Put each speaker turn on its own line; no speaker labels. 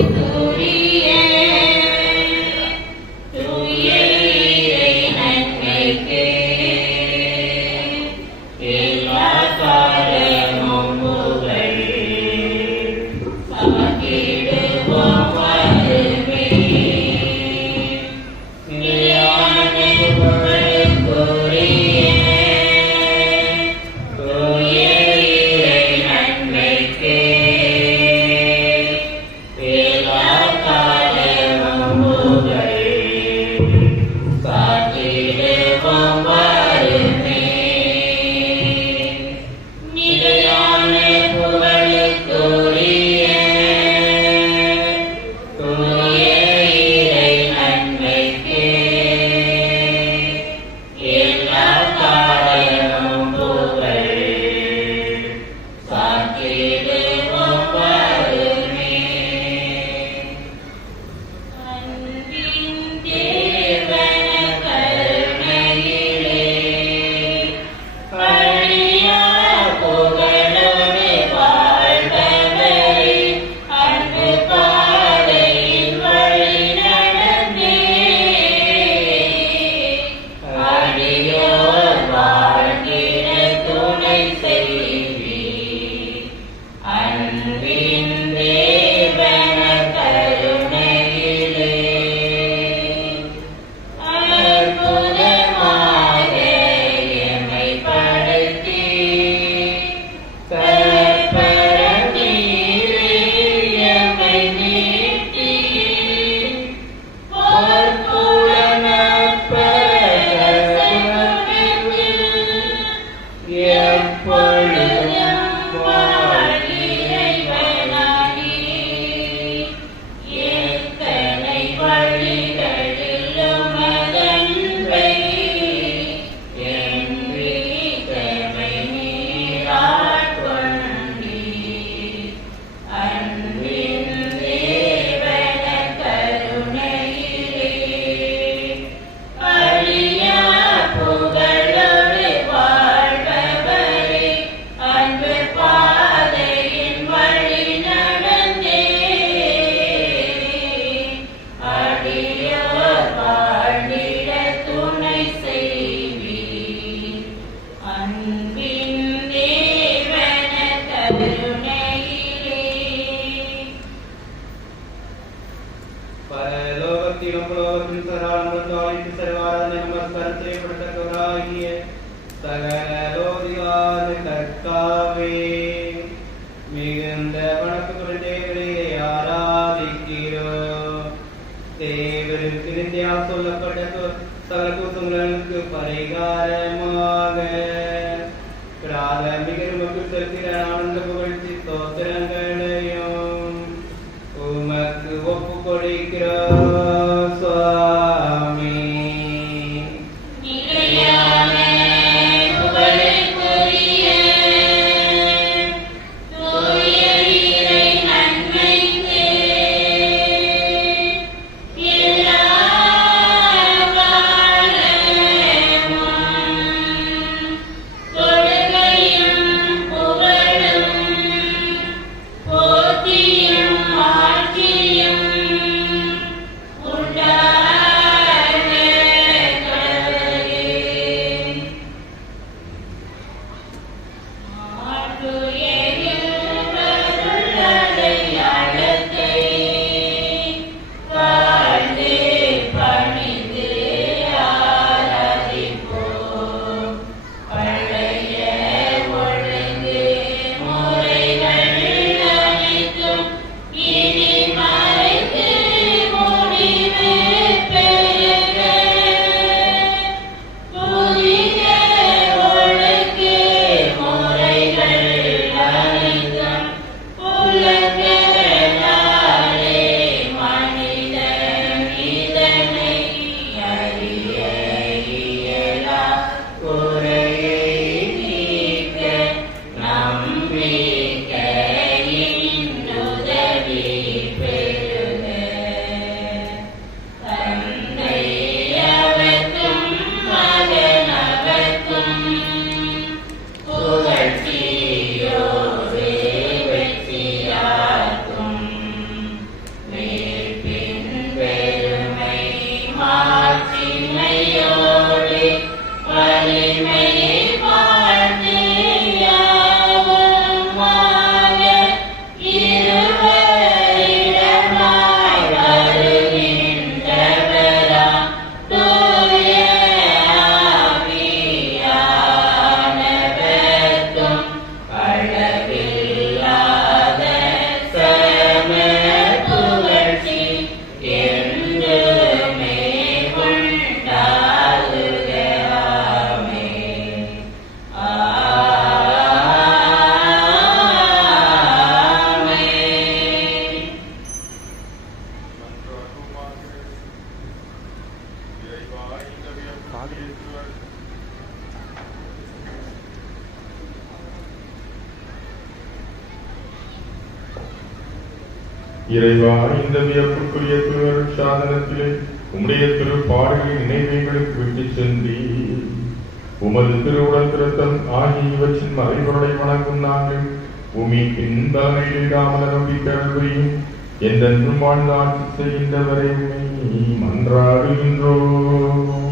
Hare പരലോകത്തിലും ലോകത്തിലും സദാനന്ദത്തോളിച്ച് സർവാരാധന നമസ്കാരം ചെയ്യപ്പെട്ടവരാകിയ സകലോധികാര കർത്താവേ മികുന്ന വണക്കത്തുടേ ആരാധിக்கிறோம் தேவருக்கு நிந்தையாக சொல்லப்பட்ட சகல
கூத்தங்களை
இறைவா இந்த வியப்புக்குரிய திருவருள் சாதனத்திலே உம்முடைய திருப்பாடுகளை நினைவைகளுக்கு விட்டு சென்றி உமது திருவுடல் திருத்தம் ஆகிய இவற்றின் மறைபொருளை வணங்கும் நாங்கள் உமி பின்பலனையிடாமல் நம்பிக்கருள்வையும் என்றென்றும் வாழ்ந்து ஆட்சி செய்கின்றவரை மன்றாடுகின்றோம்.